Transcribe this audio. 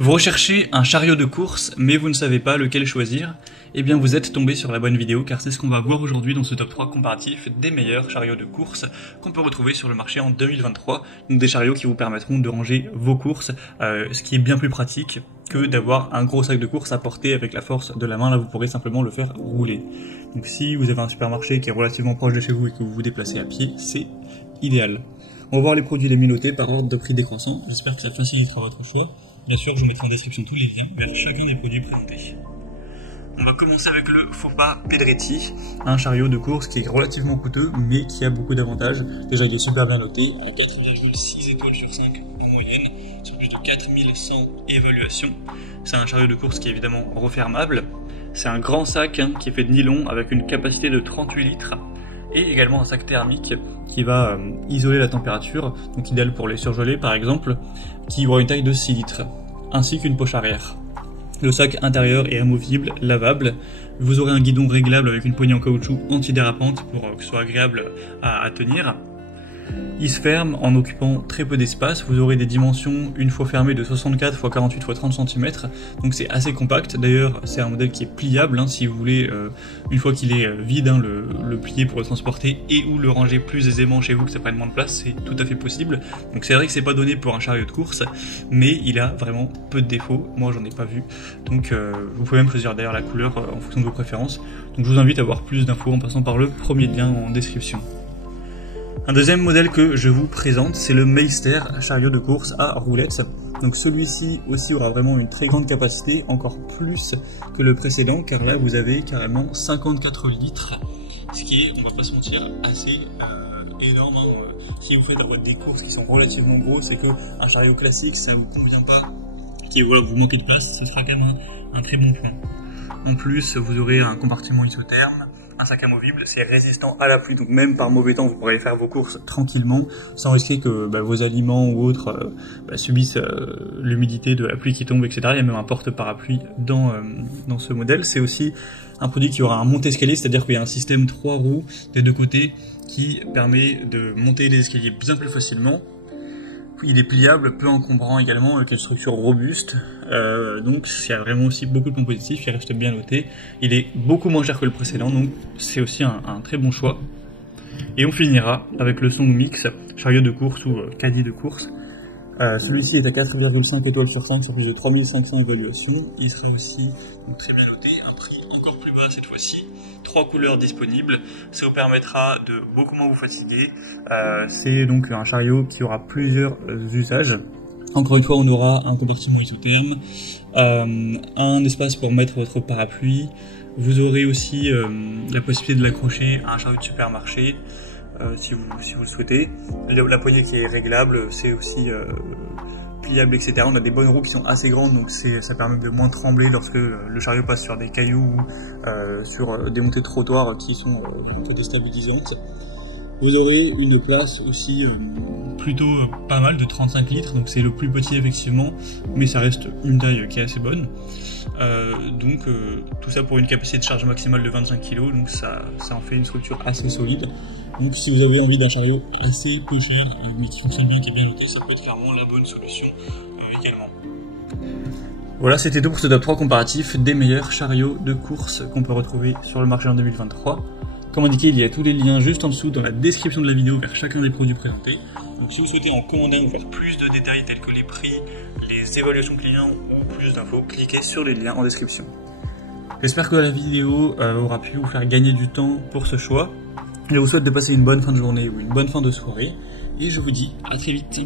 Vous recherchez un chariot de course, mais vous ne savez pas lequel choisir? Eh bien vous êtes tombé sur la bonne vidéo, car c'est ce qu'on va voir aujourd'hui dans ce top 3 comparatif des meilleurs chariots de course qu'on peut retrouver sur le marché en 2023. Donc des chariots qui vous permettront de ranger vos courses, ce qui est bien plus pratique que d'avoir un gros sac de course à porter avec la force de la main. Là vous pourrez simplement le faire rouler. Donc si vous avez un supermarché qui est relativement proche de chez vous et que vous vous déplacez à pied, c'est idéal. On va voir les produits les mieux notés par ordre de prix décroissant. J'espère que ça facilitera votre choix. Bien sûr, je vous mettrai en description tous les liens vers chacun des produits présentés. On va commencer avec le Foppa Pedretti, un chariot de course qui est relativement coûteux, mais qui a beaucoup d'avantages. Déjà, il est super bien noté, à 4,6 étoiles sur 5 en moyenne, sur plus de 4100 évaluations. C'est un chariot de course qui est évidemment refermable. C'est un grand sac qui est fait de nylon avec une capacité de 38 litres. Et également un sac thermique qui va isoler la température, donc idéal pour les surgelés par exemple, qui aura une taille de 6 litres, ainsi qu'une poche arrière. Le sac intérieur est amovible, lavable. Vous aurez un guidon réglable avec une poignée en caoutchouc antidérapante pour que ce soit agréable à tenir. Il se ferme en occupant très peu d'espace. Vous aurez des dimensions une fois fermé de 64 x 48 x 30 cm, donc c'est assez compact. D'ailleurs c'est un modèle qui est pliable, si vous voulez, une fois qu'il est vide, le plier pour le transporter et ou le ranger plus aisément chez vous, que ça prenne moins de place, c'est tout à fait possible. Donc c'est vrai que c'est pas donné pour un chariot de course, mais il a vraiment peu de défauts, moi j'en ai pas vu. Donc vous pouvez même choisir d'ailleurs la couleur en fonction de vos préférences. Donc je vous invite à voir plus d'infos en passant par le premier lien en description. Un deuxième modèle que je vous présente, c'est le Meister chariot de course à roulettes. Donc celui-ci aussi aura vraiment une très grande capacité, encore plus que le précédent, car là vous avez carrément 54 litres, ce qui est, on va pas se mentir, assez énorme. Si vous faites des courses qui sont relativement grosses et qu'un chariot classique ça vous convient pas, qui vous manquez de place, ce sera quand même un très bon point. En plus, vous aurez un compartiment isotherme, un sac amovible, c'est résistant à la pluie, donc même par mauvais temps, vous pourrez faire vos courses tranquillement, sans risquer que vos aliments ou autres subissent l'humidité de la pluie qui tombe, etc. Il y a même un porte-parapluie dans ce modèle. C'est aussi un produit qui aura un monte-escalier, c'est-à-dire qu'il y a un système 3 roues des deux côtés qui permet de monter les escaliers bien plus facilement. Il est pliable, peu encombrant également, avec une structure robuste, donc il y a vraiment aussi beaucoup de points positifs, il reste bien noté. Il est beaucoup moins cher que le précédent, donc c'est aussi un très bon choix. Et on finira avec le Song Mix, chariot de course ou caddie de course. Celui-ci est à 4,5 étoiles sur 5 sur plus de 3500 évaluations. Il sera aussi donc, très bien noté, un prix encore plus bas cette fois-ci. 3 couleurs disponibles, ça vous permettra de beaucoup moins vous fatiguer. C'est donc un chariot qui aura plusieurs usages. Encore une fois, on aura un compartiment isotherme, un espace pour mettre votre parapluie. Vous aurez aussi la possibilité de l'accrocher à un chariot de supermarché si vous le souhaitez. La poignée qui est réglable, c'est aussi pliable, etc. On a des bonnes roues qui sont assez grandes, donc ça permet de moins trembler lorsque le chariot passe sur des cailloux ou sur des montées de trottoir qui sont déstabilisantes. Vous aurez une place aussi plutôt pas mal de 35 litres, donc c'est le plus petit effectivement, mais ça reste une taille qui est assez bonne. Tout ça pour une capacité de charge maximale de 25 kg, donc ça en fait une structure assez solide. Donc si vous avez envie d'un chariot assez peu cher, mais qui fonctionne bien, qui est bien noté, ça peut être clairement la bonne solution également. Voilà, c'était tout pour ce top 3 comparatif des meilleurs chariots de course qu'on peut retrouver sur le marché en 2023. Comme indiqué, il y a tous les liens juste en dessous dans la description de la vidéo vers chacun des produits présentés. Donc si vous souhaitez en commander ou voir plus de détails tels que les prix, les évaluations clients ou plus d'infos, cliquez sur les liens en description. J'espère que la vidéo aura pu vous faire gagner du temps pour ce choix. Je vous souhaite de passer une bonne fin de journée ou une bonne fin de soirée. Et je vous dis à très vite.